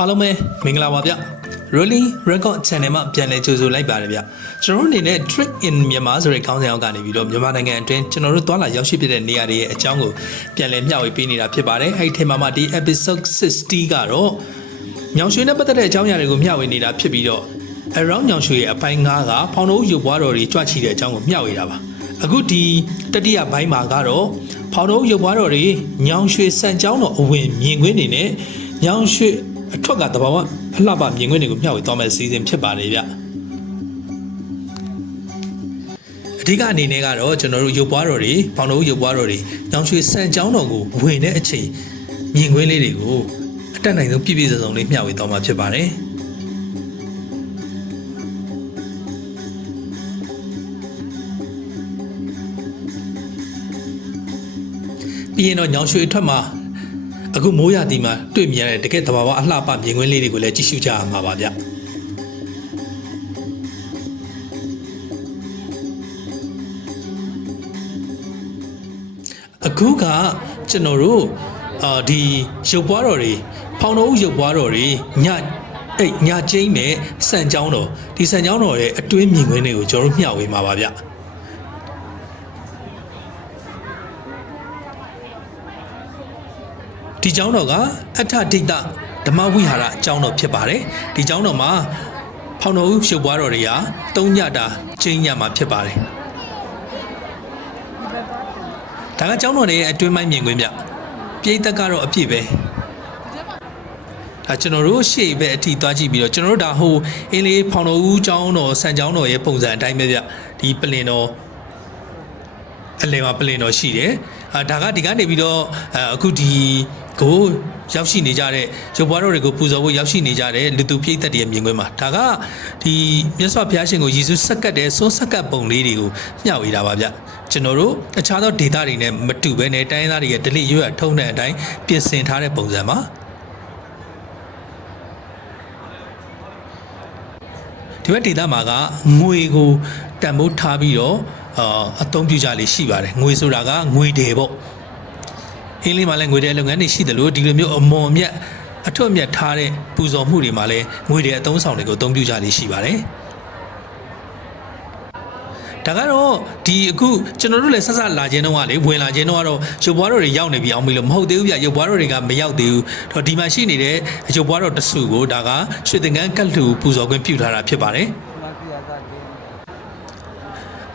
အားလုံးပဲမင်္ဂလာပါဗျ Rolling Record Channel မှာပြန်လည်ကြိုဆိုလိုက်ပါတယ်ဗျကျွန်တော်တို့အနေနဲ့ Trick in Myanmar ဆိုတဲ့ခေါင်းစဉ်အောက်ကနေပြီးတော့မြန်မာနိုင်ငံအတွင်းကျွန်တော်တို့သွားလာရောက်ရှိပြတဲ့နေရာတွေရဲ့အကြောင်းကိုပြန်လည်မျှဝေပေးနေတာဖြစ်ပါတယ်အဲ့ဒီထဲမှာမှဒီ episode 60ကတော့ညောင်ရွှေနဲ့ပတ်သက်တဲ့အကြောင်းအရာတွေကိုမျှဝေနေတာဖြစ်ပြီးတော့ around ညောင်ရွှေရဲ့အပိုင်း9ကဖောင်တော်ရုပ်ပွားတော်တွေကြွချီတဲ့အကြောင်းကိုမျှဝေတာပါအခုဒီတတိယပိုင်းမှာကတော့ဖောင်တော်ရုပ်ပွားတော်တွေညောင်ရွှေစံကြောင်းတော်အဝင်မြင်ကွင်းနေနဲ့ညောင်ရွှေ အထွက်ကတဘာဝအလှပမြင်ကွင်းတွေကိုမျှဝေသွားမယ့်အစီအစဉ်ဖြစ်ပါတယ်ဗျအဓိကအနေနဲ့ကတော့ကျွန်တော်တို့ရုပ်ပွားတော်တွေဖောင်တော်ရုပ်ပွားတော်တွေညောင်ရွှေစံကြောင်းတော်ကိုဝင်တဲ့အချိန်မြင်ကွင်းလေးတွေကိုအတက်နိုင်ဆုံးပြည့်ပြည့်စုံစုံလေးမျှဝေသွားမှာဖြစ်ပါတယ်ပြီးရင်တော့ညောင်ရွှေအထွက်မှာ အခုမိုးရာသီမှာတွေ့မြင်ရတဲ့တကယ်တဘာဝအလှပမြင်ကွင်းလေးတွေကိုလည်းကြည့်ရှုကြရမှာပါဗျအခုကကျွန်တော်တို့အာဒီရုပ်ပွားတော်တွေဖောင်တော်ဦးရုပ်ပွားတော်တွေညအဲ့ညကျင်းမဲ့စံကြောင်းတော်ဒီစံကြောင်းတော်ရဲ့အတွင်းမြင်ကွင်းတွေကိုကျွန်တော်တို့မျှဝေမှာပါဗျ ဒီကျောင်းတော်ကအထဒိတဓမ္မဝိဟာရကျောင်းတော်ဖြစ်ပါတယ်ဒီကျောင်းတော်မှာဖောင်တော်ဦးရှုပ်ပွားတော်တွေဟာ၃ညတာကျင်းညမှာဖြစ်ပါတယ်ဒါကကျောင်းတော်ရဲ့အတွင်းပိုင်းမြင်ကွင်းပြပြိသက်ကတော့အပြည့်ပဲဒါကျွန်တော်တို့ရှေ့ဘက်အထိသွားကြည့်ပြီးတော့ကျွန်တော်တို့ဒါဟိုအင်းလေးဖောင်တော်ဦးကျောင်းတော်ဆန်ကျောင်းတော်ရဲ့ပုံစံအတိုင်းပဲဗျဒီပလင်တော်အလယ်မှာပလင်တော်ရှိတယ်အာဒါကဒီကနေပြီးတော့အာအခုဒီ ကိုရောက်ရှိနေကြတဲ့ရုပ်ဘွားတော်တွေကိုပူဇော်ဖို့ရောက်ရှိနေကြတဲ့လူသူပြိသက်တွေရဲ့မြင်ကွင်းမှာဒါကဒီမြတ်စွာဘုရားရှင်ကိုယေရှုဆက်ကတ်တဲ့စိုးဆက်ကတ်ပုံလေးတွေကိုမျှဝေတာပါဗျကျွန်တော်တို့အခြားသောဒေတာတွေနဲ့မတူဘဲနဲ့တိုင်းရင်းသားတွေရဲ့ဒလိရွတ်ထုံးတဲ့အတိုင်းပြင်ဆင်ထားတဲ့ပုံစံပါဒီဘက်ဒေတာမှာကငွေကိုတန်ဖိုးထားပြီးတော့အာအသုံးပြုကြလေးရှိပါတယ်ငွေဆိုတာကငွေတယ်ပေါ့အ င်းလေးမှာလည်းငွေတယ်လုပ်ငန်းတွေရှိတယ်လို့ဒီလိုမျိုးအမွန်အမြတ်အထွတ်အမြတ်ထားတဲ့ပူဇော်မှုတွေမှာလည်းငွေတယ်အသုံးဆောင်တွေကိုအသုံးပြုကြလေးရှိပါတယ်ဒါကတော့ဒီအခုကျွန်တော်တို့လည်းဆက်ဆက်လာခြင်းတော့ကလေဝင်လာခြင်းတော့ကတော့ရုပ်ဘွားတော်တွေရောက်နေပြီအောင်ပြီလို့မဟုတ်သေးဘူးဗျရုပ်ဘွားတော်တွေကမရောက်သေးဘူးတော့ဒီမှာရှိနေတဲ့ရုပ်ဘွားတော်တစုကိုဒါကရွှေသင်္ကန်းကတ်လှူပူဇော်ခွင့်ပြုထားတာဖြစ်ပါတယ်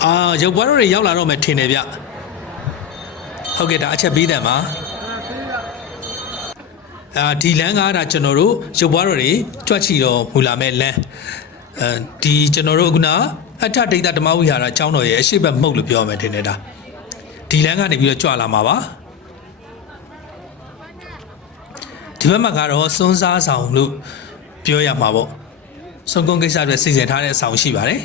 အာရုပ်ပွားတော်တွေရောက်လာတော့မယ်ထင်တယ်ဗျ ဟုတ်ကဲ့ဒါအချက်ပေးတယ်မှာအာဒီလမ်းကဒါကျွန်တော်တို့ရုပ်ပွားတော်တွေကြွက်ချီတော်မူလာမဲ့လမ်းအဲဒီကျွန်တော်တို့ခုနအထဒိဋ္ဌဓမ္မဝိဟာရအကြောင်းတော်ရဲ့အရှိတ်ဘက်မှုတ်လို့ပြောရမယ်ထင်တယ်ဒါဒီလမ်းကနေပြီးတော့ကြွလာမှာပါဒီဘက်မှာကတော့စွန်းစားဆောင်လို့ပြောရမှာပေါ့စွန်ကုန်းကိစ္စတွေစီစဉ်ထားတဲ့အဆောင်ရှိပါတယ်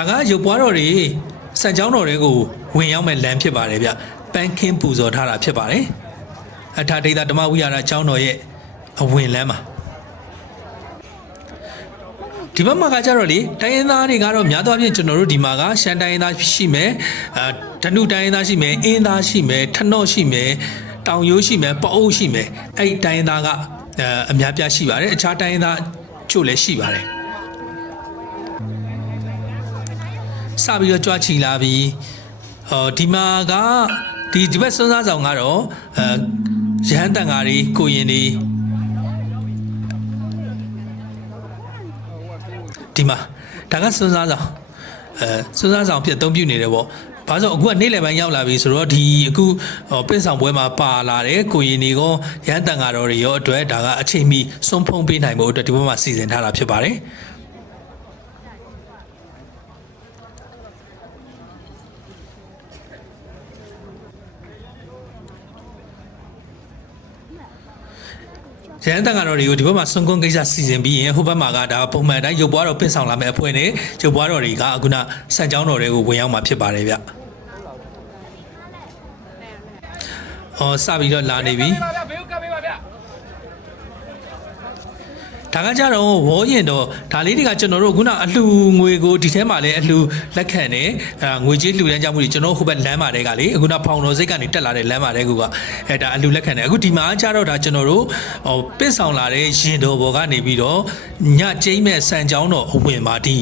ဒါကရုပ်ပွားတော်တွေစံကြောင်းတော်တွေကိုဝင်ရောက်မဲ့လမ်းဖြစ်ပါတယ်ဗျပန်းခင်းပူဇော်ထားတာဖြစ်ပါတယ်အထာဒိဋ္ဌဓမ္မဝိဟာရကျောင်းတော်ရဲ့အဝင်လမ်းမှာဒီဘက်မှာကကြတော့လေတိုင်းရင်းသားတွေကတော့များသောအားဖြင့်ကျွန်တော်တို့ဒီမှာကရှမ်းတိုင်းရင်းသားရှိမယ်အာဓနုတိုင်းရင်းသားရှိမယ်အင်းသားရှိမယ်ထနော့ရှိမယ်တောင်ရိုးရှိမယ်ပအုပ်ရှိမယ်အဲ့ဒီတိုင်းရင်းသားကအအများပြားရှိပါတယ်အခြားတိုင်းရင်းသားချို့လည်းရှိပါတယ် စပြီးတော့ကြွချီလာပြီးဟောဒီမှာကဒီဒီဘက်စွန်းစားဆောင်ကတော့အဲရဟန်းတန်ဃာတွေကိုရင်တွေဒီမှာဒါကစွန်းစားဆောင်အဲစွန်းစားဆောင်ဖြစ်အသုံးပြုနေတယ်ပေါ့ဘာလို့အခုကနေ့လယ်ပိုင်းရောက်လာပြီဆိုတော့ဒီအခုဟောပင့်ဆောင်ပွဲမှာပါလာတဲ့ကိုရင်တွေကောရဟန်းတန်ဃာတော်တွေရောအတွက်ဒါကအချိန်မီစွန့်ဖုံးပေးနိုင်ဖို့အတွက်ဒီဘက်မှာစီစဉ်ထားတာဖြစ်ပါတယ် ရန်တန်ကတော့တွေကိုဒီဘက်မှာစွန်ကွန်းကိစ္စစီစဉ်ပြီးရင်ဟိုဘက်မှာကဒါပုံမှန်အတိုင်းရုပ်ပွားတော်ပင့်ဆောင်လာမယ့်အဖွဲ့နဲ့ရုပ်ပွားတော်တွေကအခုနစံကြောင်းတော်တွေကိုဝင်ရောက်မှာဖြစ်ပါတယ်ဗျ။အော်စပြီးတော့လာနေပြီ ပါဗျဘေးကပေးပါဗျ ဒါဒါကကြတော့ဝေါ်ရင်တော့ဒါလေးတွေကကျွန်တော်တို့ခုနအလှငွေကိုဒီထဲမှာလည်းအလှလက်ခံနေအဲငွေကြေးလှူဒန်းကြမှုတွေကျွန်တော်ဟိုဘက်လမ်းမာတဲ့ကလေအခုနဖောင်တော်စိတ်ကနေတက်လာတဲ့လမ်းမာတဲ့ကူကအဲဒါအလှလက်ခံနေအခုဒီမှာကြတော့ဒါကျွန်တော်တို့ဟိုပင့်ဆောင်လာတဲ့ရင်တော်ဘော်ကနေပြီးတော့ညကျိမ့်မဲ့စံကြောင်းတော်အဝင်မှာဒီ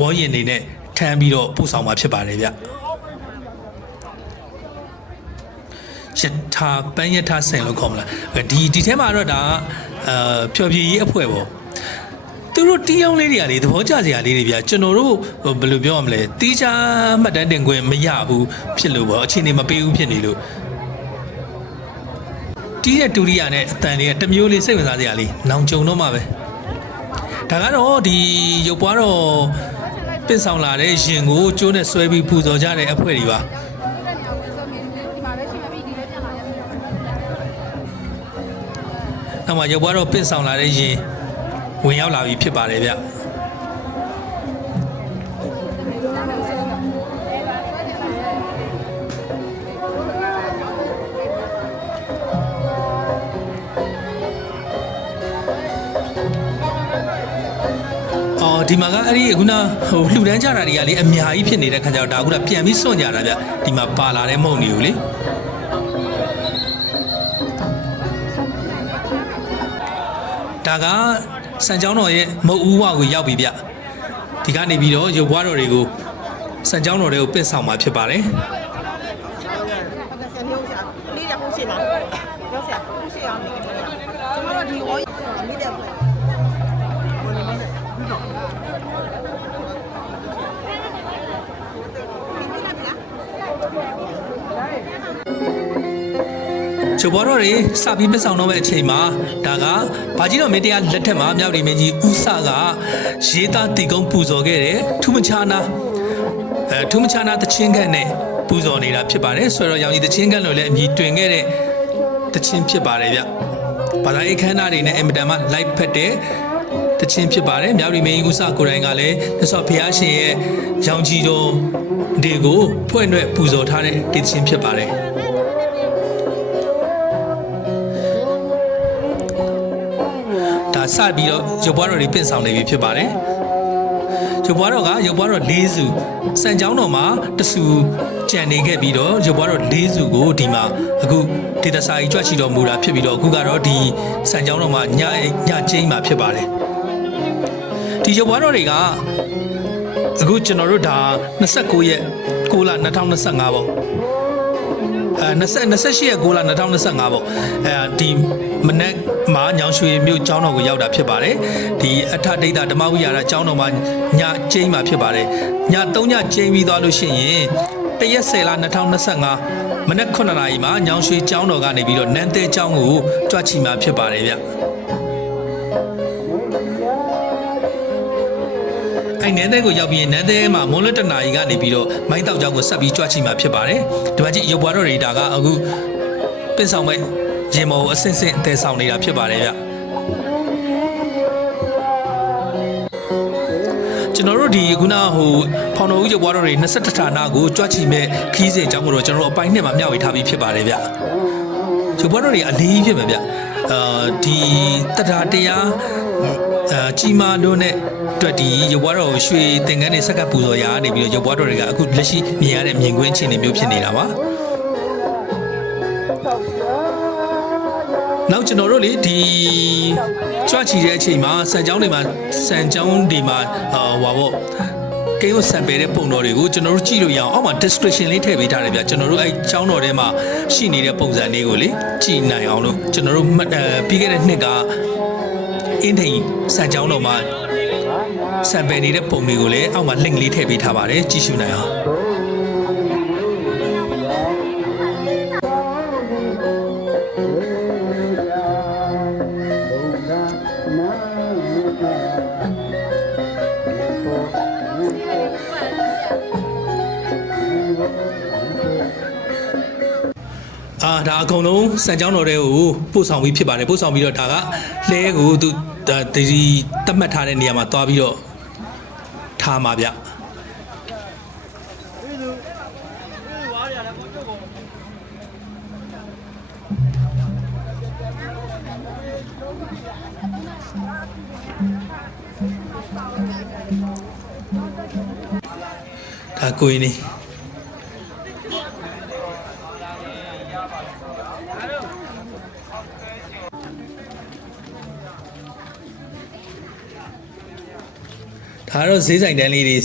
ဝေါ်ရင်နေနဲ့ထမ်းပြီးတော့ပို့ဆောင်มาဖြစ်ပါတယ်ဗျ ယထာပန်းယထာဆင်လို့ခေါ်မလားဒီဒီထဲမှာတော့ဒါအာဖြော်ပြရေးအဖွဲ့ပေါ့သူတို့တီးအောင်လေးတွေကလေသဘောကျစရာလေးတွေဗျာကျွန်တော်တို့ဘယ်လိုပြောရမလဲတီးချာမှတ်တမ်းတင်ခွင့်မရဘူးဖြစ်လို့ပေါ့အချိန်နေမပေးဘူးဖြစ်နေလို့တီးတဲ့ဒူရိယာနဲ့အတန်တွေကတစ်မျိုးလေးစိတ်ဝင်စားစရာလေးနောင်ကြုံတော့မှာပဲဒါကတော့ဒီရုပ်ပွားတော့ပင့်ဆောင်လာတဲ့ရင်ကိုကျိုးနဲ့ဆွဲပြီးပူဇော်ကြတဲ့အဖွဲ့တွေပါ နောက်မှရုပ်ပွားတော့ပင့်ဆောင်လာတဲ့ရင်ဝင်ရောက်လာပြီဖြစ်ပါတယ်ဗျအော်ဒီမှာကအဲ့ဒီခုနဟိုလှူဒန်းကြတာတွေကလေအများကြီးဖြစ်နေတဲ့ခါကျတော့ဒါကပြန်ပြီးစွန့်ကြတာဗျဒီမှာပါလာတဲ့မုံတွေကိုလေ ဒါကစံကြောင်းတော်ရဲ့မုတ်ဦးဝကိုရောက်ပြီဗျဒီကနေပြီးတော့ရုပ်ဘွားတော်တွေကိုစံကြောင်းတော်တွေကိုပင့်ဆောင်มาဖြစ်ပါတယ်ဟုတ်ကဲ့ဆရာမျိုးဆရာလေးရဖို့ရှိလားရောဆရာဖို့ရှိအောင်နေတယ်ကျွန်တော်တို့ဒီဝေါ်မိတ ကျဘွားတော်တွေစပြီးပင့်ဆောင်တော့မယ့်အချိန်မှာဒါကဘာကြီးတော်မင်းတရားလက်ထက်မှာမြောက်ဒီမင်းကြီးဥစကရေးသားတီကုန်းပူဇော်ခဲ့တဲ့ထူးမချာနာအဲထူးမချာနာတချင်းခန့်နဲ့ပူဇော်နေတာဖြစ်ပါတယ်ဆိုတော့ရောင်ကြီးတချင်းခန့်လို့လည်းအမည်တွင်ခဲ့တဲ့တချင်းဖြစ်ပါတယ်ဗျဘာသာရေးခမ်းနားတွေနဲ့အင်မတန်မှ live ဖက်တဲ့တချင်းဖြစ်ပါတယ်မြောက်ဒီမင်းကြီးဥစကိုယ်တိုင်ကလည်းသစ္စာဘုရားရှင်ရဲ့ရောင်ကြီးတော်တွေကိုဖွဲ့နှဲ့ပူဇော်ထားတဲ့တချင်းဖြစ်ပါတယ် စပြီးတော့ရုပ်ဘွားတော်တွေပင့်ဆောင်နေပြီဖြစ်ပါတယ်ရုပ်ဘွားတော်ကရုပ်ဘွားတော်၄စုစံကြောင်းတော်မှာတဆူကြံနေခဲ့ပြီးတော့ရုပ်ဘွားတော်၄စုကိုဒီမှာအခုဒေသစာကြီးကြွချီတော်မူတာဖြစ်ပြီးတော့အခုကတော့ဒီစံကြောင်းတော်မှာညညချင်းမှာဖြစ်ပါတယ်ဒီရုပ်ဘွားတော်တွေကအခုကျွန်တော်တို့ဒါ29ရက်6လ2025ပေါ့အဲ 20 28ရက်6လ2025ပေါ့အဲဒီမနက်မှာညောင်ရွှေမြို့ကျောင်းတော်ကိုရောက်တာဖြစ်ပါတယ်ဒီအထဒိဋ္ဌဓမ္မဝိဟာရကျောင်းတော်မှာညကျင်းမှာဖြစ်ပါတယ်ည3ညကျင်းပြီးသွားလို့ရှိရင်တရက်10လ2025မနက်9နာရီမှာညောင်ရွှေကျောင်းတော်ကနေပြီးတော့နန်းသေးကျောင်းကိုကြွချီမှာဖြစ်ပါတယ်ဗျ အဲ့နန်းသေးကိုရောက်ပြီးရင်နန်းသေးမှာမွန်လွတ်တနာရီကနေပြီးတော့မိုင်းတောက်ကျောင်းကိုဆက်ပြီးကြွချီမှာဖြစ်ပါတယ်ဒီမှာကြည့်ရုပ်ဘွားတော်တွေဒါကအခုပင့်ဆောင်မဲ့ရေမော်ကိုအစင်စင်အသေးဆောင်နေတာဖြစ်ပါတယ်ဗျကျွန်တော်တို့ဒီခုနဟိုဖောင်တော်ဦးရုပ်ဘွားတော်တွေ21ဌာနကိုကြွချီမဲ့ခီးစဉ်အကြောင်းကိုတော့ကျွန်တော်တို့အပိုင်းနှစ်မှာမျှဝေထားပြီးဖြစ်ပါတယ်ဗျရုပ်ဘွားတော်တွေအလေးကြီးဖြစ်မှာဗျအာဒီတထာတရား အာကြီးမားလွန်းတဲ့အတွက်ဒီရုပ်ဘွားတော်ကိုရွှေသင်္ကန်းနဲ့ဆက်ကပ်ပူဇော်ရာကနေပြီးတော့ရုပ်ဘွားတော်တွေကအခုလက်ရှိမြင်ရတဲ့မြင်ကွင်းအခြေအနေမျိုးဖြစ်နေတာပါနောက်ကျွန်တော်တို့လေဒီကြွချီတဲ့အချိန်မှာစံကြောင်းတွေမှာစံကြောင်းတွေမှာဟာဟွာပေါ့ကိန်းကိုစံပယ်တဲ့ပုံတော်တွေကိုကျွန်တော်တို့ကြည့်လို့ရအောင်အောက်မှာ description လေးထည့်ပေးထားတယ်ဗျကျွန်တော်တို့အဲကျောင်းတော်ထဲမှာရှိနေတဲ့ပုံစံလေးကိုလေကြည့်နိုင်အောင်လို့ကျွန်တော်တို့မှတ်အဲပြီးခဲ့တဲ့နှစ်က အင်းထိန်စံကြောင်းတော်မှာစံပယ်နေတဲ့ပုံတွေကိုလည်းအောက်မှာ link လေးထည့်ပေးထားပါတယ်ကြည့်ရှုနိုင်အောင်အာဒါအကုန်လုံးစံကြောင်းတော်တွေကိုပို့ဆောင်ပြီးဖြစ်ပါတယ်ပို့ဆောင်ပြီးတော့ဒါကလဲကိုသူ ဒါတတိတတ်မှတ်ထားတဲ့နေရာမှာသွားပြီးတော့ထားမှာဗျဒါကိုင်းနေ ဒါတော့ဈေးဆိုင်တန်းလေးတွေဒ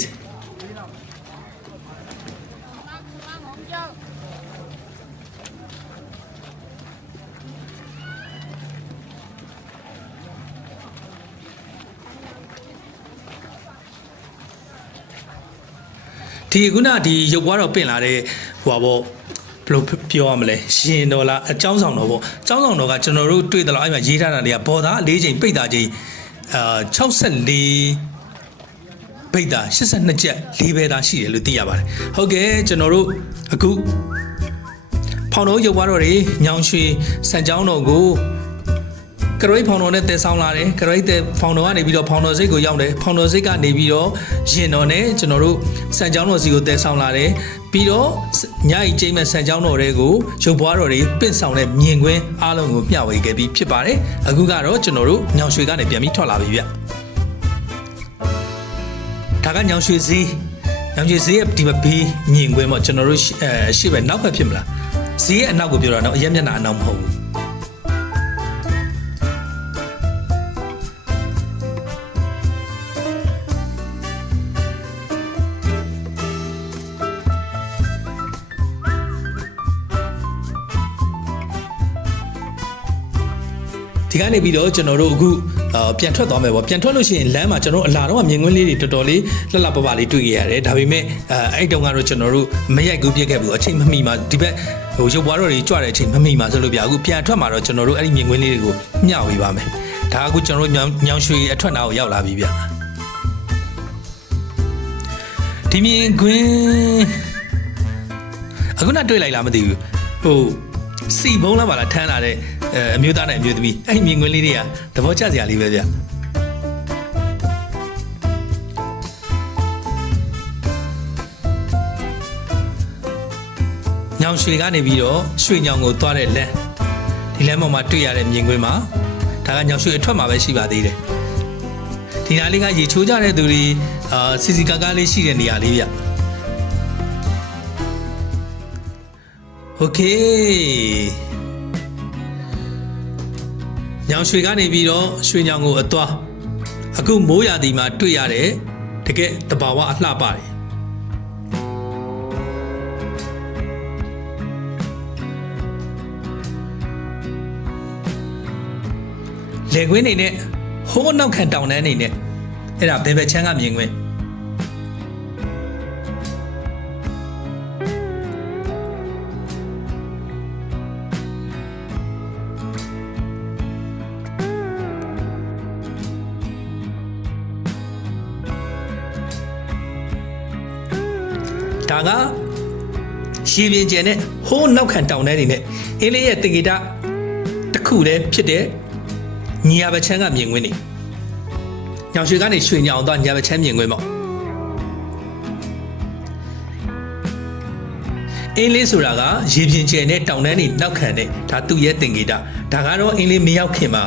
ီခုနဒီရုပ်ွားတော့ပင့်လာတဲ့ဟိုပါဘောဘယ်လိုပြောရမလဲရှင်တော်လားအကြောင်းဆောင်တော်ပေါ့အကြောင်းဆောင်တော်ကကျွန်တော်တို့တွေ့တယ်လို့အဲ့မှာရေးထားတာတွေကဘောသား၄ချိန်ပိတ်တာချိန်အာ64 ပိတ်တာ82ချက်၄ဘဲသားရှိတယ်လို့သိရပါတယ်ဟုတ်ကဲ့ကျွန်တော်တို့အခုဖောင်တော်ရုပ်ပွားတော်တွေညောင်ရွှေစံကြောင်းတော်ကိုကရိတ်ဖောင်တော်နဲ့တည်ဆောင်လာတယ်ကရိတ်တဲ့ဖောင်တော်ကနေပြီးတော့ဖောင်တော်စိတ်ကိုရောက်တယ်ဖောင်တော်စိတ်ကနေပြီးတော့ရင်တော်နဲ့ကျွန်တော်တို့စံကြောင်းတော်စီကိုတည်ဆောင်လာတယ်ပြီးတော့ညအိကျိမ့်မဲ့စံကြောင်းတော်တွေကိုရုပ်ပွားတော်တွေပင့်ဆောင်တဲ့မြင်ကွင်းအားလုံးကိုမျှဝေခဲ့ပြီးဖြစ်ပါတယ်အခုကတော့ကျွန်တော်တို့ညောင်ရွှေကနေပြန်ပြီးထွက်လာပြီဗျဒါ ကညောင်ရွှေဈေးညောင်ရွှေဈေးရဲ့ဒီဘက်ဘေးမြင်ကွင်းပေါ့ကျွန်တော်တို့ရှိအဲရှိပဲနောက်ဘက်ဖြစ်မလားဈေးရဲ့အနောက်ကိုပြောတာတော့အရင်မျက်နှာအနောက်မဟုတ်ဘူးဒီကနေပြီးတော့ကျွန်တော်တို့အခုအာ ပြန်ထွက်သွားမယ်ပေါ့ပြန်ထွက်လို့ရှိရင်လမ်းမှာကျွန်တော်တို့အလာတော့မြင်ကွင်းလေးတွေတော်တော်လေးလှလှပပလေးတွေ့ခဲ့ရတယ်ဒါပေမဲ့အဲအဲ့တုန်းကတော့ကျွန်တော်တို့မရိုက်ကူးပြစ်ခဲ့ဘူးအချိန်မမီမှာဒီဘက်ဟိုရုပ်ပွားတော်တွေကြွတဲ့အချိန်မမီမှာဆိုလို့ပြအခုပြန်ထွက်မှာတော့ကျွန်တော်တို့အဲ့ဒီမြင်ကွင်းလေးတွေကိုမျှဝေပါမယ်ဒါကအခုကျွန်တော်တို့ညောင်ညောင်ရွှေအထွက်နာကိုရောက်လာပြီဗျဒီမြင်ကွင်းအခုနတွေ့လိုက်လားမသိဘူးဟိုစီဘုံလားပါလားထမ်းလာတဲ့ အဲအမျိုးသားနဲ့အမျိုးသမီးအဲ့ဒီမြင်ကွင်းလေးတွေကသဘောကျစရာလေးပဲဗျညောင်ရွှေကနေပြီးတော့ရွှေညောင်ကိုသွားတဲ့လမ်းဒီလမ်းပေါ်မှာတွေ့ရတဲ့မြင်ကွင်းမှာဒါကညောင်ရွှေအထွက်မှာပဲရှိပါသေးတယ်ဒီနားလေးကရေချိုးကြတဲ့သူတွေအာစီစီကာကာလေးရှိတဲ့နေရာလေးဗျโอเค ညောင်ရွှေကနေပြီးတော့ရွှေညောင်ကိုအသွားအခုမိုးရာသီမှာတွေ့ရတဲ့တကယ်တဘာဝအလှပါတယ်လေကွင်းနေနဲ့ဟိုးနောက်ခံတောင်တန်းနေနဲ့အဲ့ဒါဘယ်ဘက်ချမ်းကမြင်ခွင့် ဒါကရှည်ပြင်းကျန်တဲ့ဟိုးနောက်ခံတောင်တန်းနေနဲ့အင်းလေးရဲ့တင်ဂီတာတစ်ခုတည်းဖြစ်တဲ့ညီယာဘချမ်းကမြင်ခွင့်နေညောင်ရွှေကနေရွှေညောင်တော့ညီယာဘချမ်းမြင်ခွင့်ပေါ့အင်းလေးဆိုတာကရေပြင်ကျယ်နဲ့တောင်တန်းနေနောက်ခံတဲ့ဒါသူ့ရဲ့တင်ဂီတာဒါကတော့အင်းလေးမရောက်ခင်မှာ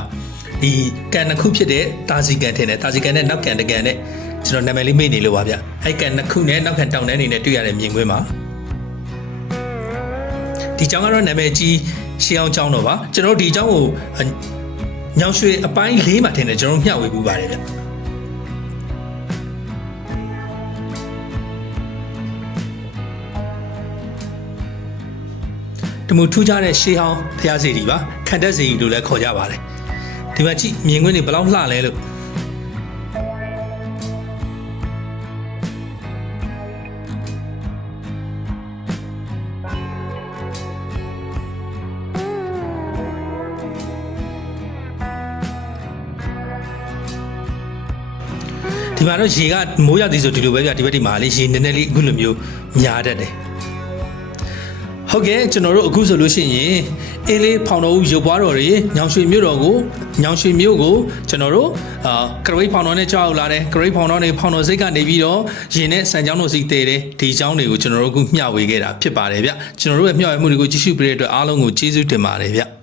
ဒီကန်တစ်ခုဖြစ်တဲ့တာစီကန်ထင်တယ်တာစီကန်နဲ့နောက်ကန်တစ်ကန်နဲ့ ကျွန်တော်နာမည်လေးမေ့နေလို့ပါဗျအဲ့ကန်နှစ်ခုနဲ့နောက်ခံတောင်တန်းနေနဲ့တွေ့ရတဲ့မြင်ကွင်းမှာဒီကျောင်းကတော့နာမည်ကြီးရှေးအောင်ကျောင်းတော့ပါကျွန်တော်တို့ဒီကျောင်းကိုညောင်ရွှေအပိုင်း၄မှာထင်တယ်ကျွန်တော်မျှဝေပူပါတယ်ဗျတမူထူးခြားတဲ့ရှေးဟောင်းဖျားစီတီပါခန္ဓာစီလို့လည်းခေါ်ကြပါတယ်ဒီမှာကြည့်မြင်ကွင်းတွေဘယ်လောက်လှလဲလို့ ဒီမှာတော့ရေကမိုးရသည်ဆိုဒီလိုပဲပြဒီဘက်ဒီမှာလေးရေနည်းနည်းလေးအခုလိုမျိုးများတတ်တယ်ဟုတ်ကဲ့ကျွန်တော်တို့အခုဆိုလို့ရှိရင်အင်းလေးဖောင်တော်ဦးရုပ်ပွားတော်တွေညောင်ရွှေမြို့တော်ကိုညောင်ရွှေမြို့ကိုကျွန်တော်တို့အာကရိတ်ဖောင်တော်နဲ့ကြောက်လာတယ်ကရိတ်ဖောင်တော်နဲ့ဖောင်တော်စိတ်ကနေပြီးတော့ရင်နဲ့ဆန်ချောင်းတို့စီတည်တယ်ဒီချောင်းတွေကိုကျွန်တော်တို့အခုမျှဝေခဲ့တာဖြစ်ပါတယ်ဗျကျွန်တော်တို့ရဲ့မျှဝေမှုတွေကိုကြည့်ရှုပေးတဲ့အတွက်အားလုံးကိုကျေးဇူးတင်ပါတယ်ဗျ